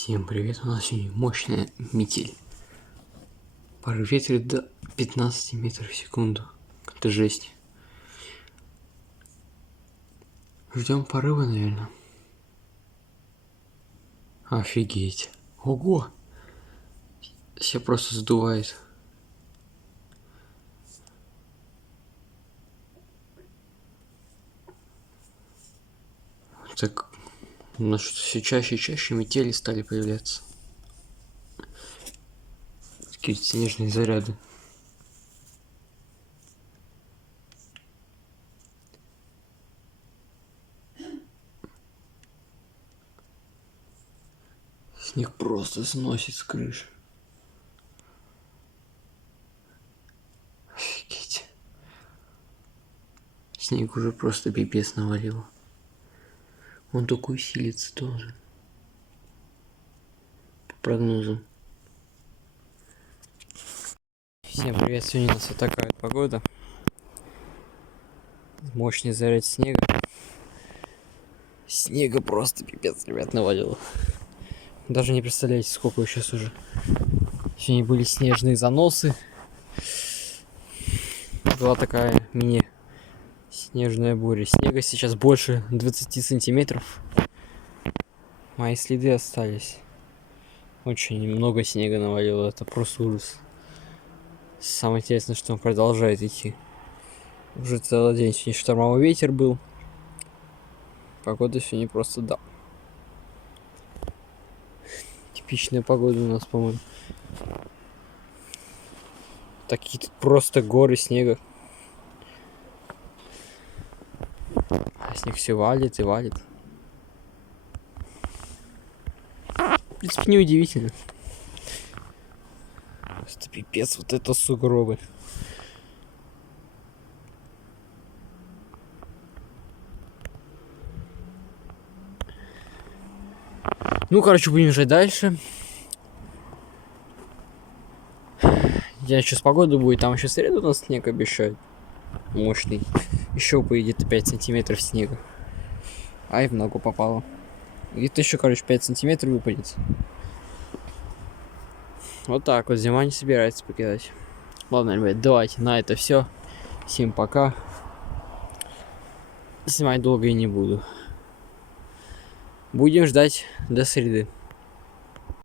Всем привет, у нас сегодня мощная метель. Порыв ветра до 15 метров в секунду. Это жесть. Ждем порыва, наверное. Офигеть. Ого! Все просто сдувает. Так, у нас что-то все чаще и чаще метели стали появляться. Такие снежные заряды. Снег просто сносит с крыши. Офигеть. Снег уже просто пипец навалил. Он только усилится тоже. По прогнозам. Всем привет, сегодня у нас вот такая вот погода. Мощный заряд снега. Снега просто пипец, ребят, навалило. Даже не представляете, сколько сейчас уже. Сегодня были снежные заносы. Была такая мини-снежная буря. Снега сейчас больше 20 сантиметров. Мои следы остались. Очень много снега навалило, это просто ужас. Самое интересное, что он продолжает идти. Уже целый день сегодня штормовой ветер был. Погода сегодня просто да. Типичная погода у нас, по-моему. Такие тут просто горы снега. А снег все валит и валит. В принципе, неудивительно. Просто пипец, вот это сугробы. Ну, короче, будем ждать дальше. Я сейчас погода будет, там еще в среду у нас снег обещают. Мощный. Еще выйдет 5 сантиметров снега. Ай, много попало. Где-то еще, короче, 5 сантиметров выпадет. Вот так вот, зима не собирается покидать. Ладно, ребят, давайте на это все. Всем пока. Снимать долго и не буду. Будем ждать до среды.